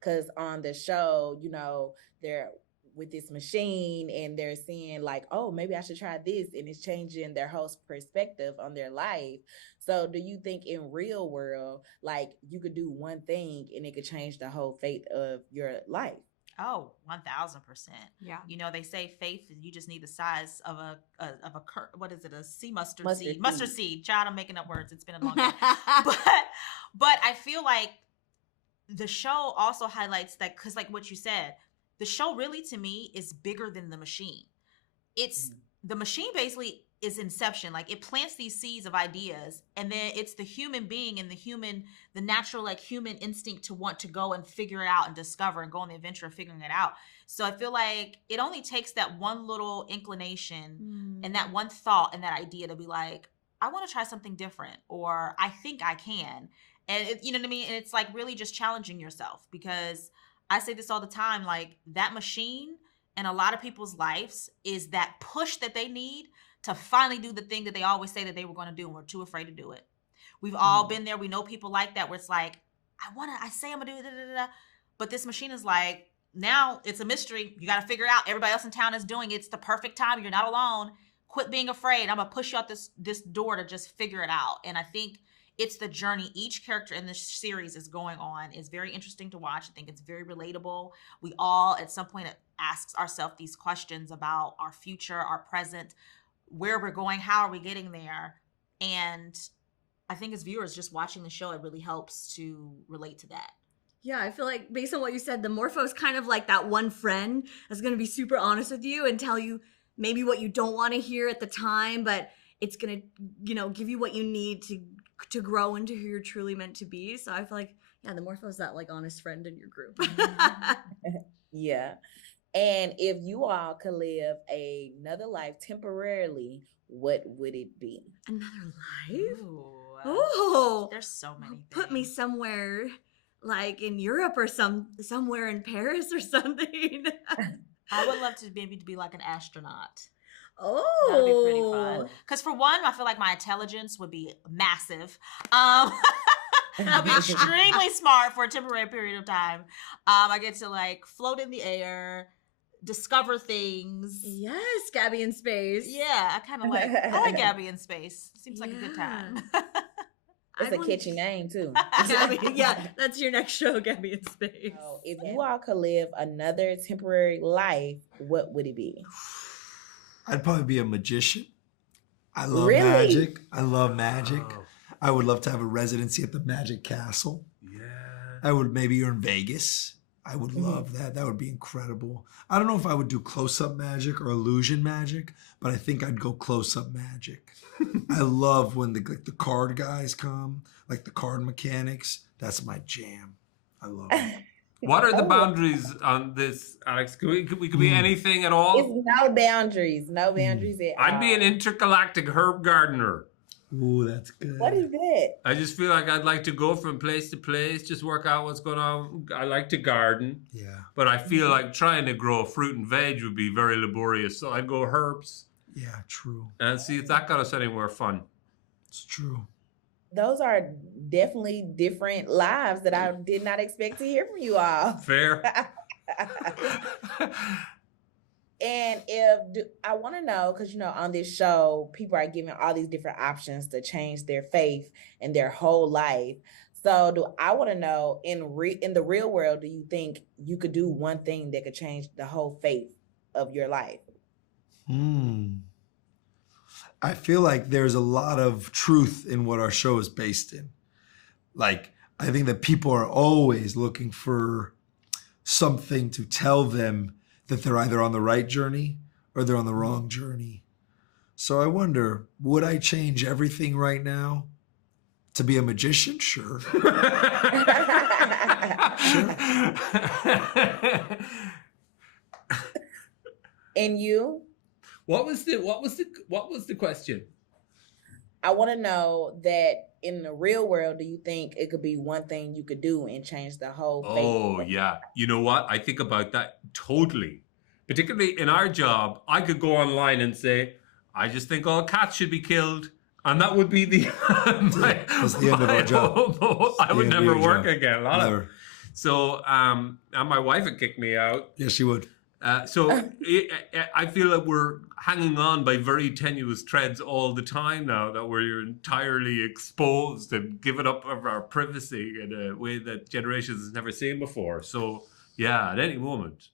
because on the show, they're with this machine and they're seeing like, oh, maybe I should try this, and it's changing their whole perspective on their life. So do you think in real world, like you could do one thing and it could change the whole fate of your life? Oh, 1000%. Yeah. They say faith, you just need the size of what is it? A sea mustard Mustard seed. Mustard seed. seed. Child, I'm making up words. It's been a long day. but I feel like the show also highlights that, because like what you said, the show really to me is bigger than the machine. It's the machine basically is inception. Like it plants these seeds of ideas, and then it's the human being and the natural like human instinct to want to go and figure it out and discover and go on the adventure of figuring it out. So I feel like it only takes that one little inclination and that one thought and that idea to be like, I want to try something different, or I think I can. And you know what I mean? And it's like really just challenging yourself, because I say this all the time, like that machine in a lot of people's lives is that push that they need to finally do the thing that they always say that they were going to do and we're too afraid to do it. We've all been there. We know people like that where it's like, I say I'm going to do it, but this machine is like, now it's a mystery. You got to figure it out. Everybody else in town is doing it. It's the perfect time. You're not alone. Quit being afraid. I'm going to push you out this door to just figure it out. And I think it's the journey each character in this series is going on is very interesting to watch. I think it's very relatable. We all at some point ask ourselves these questions about our future, our present, where we're going, how are we getting there? And I think as viewers just watching the show, it really helps to relate to that. Yeah, I feel like based on what you said, the Morpho's kind of like that one friend that's going to be super honest with you and tell you maybe what you don't want to hear at the time, but it's going to, give you what you need to grow into who you're truly meant to be. So I feel like, yeah, the Morpho's that like honest friend in your group. Yeah. And if you all could live another life temporarily, what would it be? Another life? Oh, there's so many things. Put me somewhere like in Europe or somewhere in Paris or something. I would love to maybe be like an astronaut. Oh, that'd be pretty fun. Because for one, I feel like my intelligence would be massive. I'd be extremely smart for a temporary period of time. I get to like float in the air, discover things. Yes, Gabby in space. Yeah, I like Gabby in space. Seems like a good time. It's a catchy name too. Gabby, yeah, that's your next show, Gabby in space. So if you all could live another temporary life, what would it be? I'd probably be a magician. I love Really? magic. I love magic. I would love to have a residency at the Magic Castle. Yeah. I would maybe in Vegas. I would love that. That would be incredible. I don't know if I would do close-up magic or illusion magic, but I think I'd go close-up magic. I love when the card guys come, like the card mechanics. That's my jam. I love it. What are the boundaries on this, Alex? We could be anything at all? It's no boundaries. No boundaries at all. I'd be an intergalactic herb gardener. Ooh, that's good. What is that? I just feel like I'd like to go from place to place, just work out what's going on. I like to garden. Yeah. But I feel like trying to grow fruit and veg would be very laborious. So I'd go herbs Yeah, true. and see if that got us anywhere fun. It's true. Those are definitely different lives that I did not expect to hear from you all. Fair? And I want to know, because, on this show, people are giving all these different options to change their faith and their whole life. So I want to know, in the real world, do you think you could do one thing that could change the whole faith of your life? I feel like there's a lot of truth in what our show is based in. Like, I think that people are always looking for something to tell them that they're either on the right journey or they're on the wrong journey. So I wonder, would I change everything right now to be a magician? Sure. And you? What was the question? I want to know that in the real world, do you think it could be one thing you could do and change the whole fate? Oh, yeah. You know what? I think about that totally. Particularly in our job, I could go online and say, I just think all cats should be killed. And that would be that's the end of our job. I would never work again. Never. So, and my wife would kick me out. Yes, she would. I feel that we're hanging on by very tenuous threads all the time now, that we're entirely exposed and given up of our privacy in a way that generations has never seen before. So, yeah, at any moment.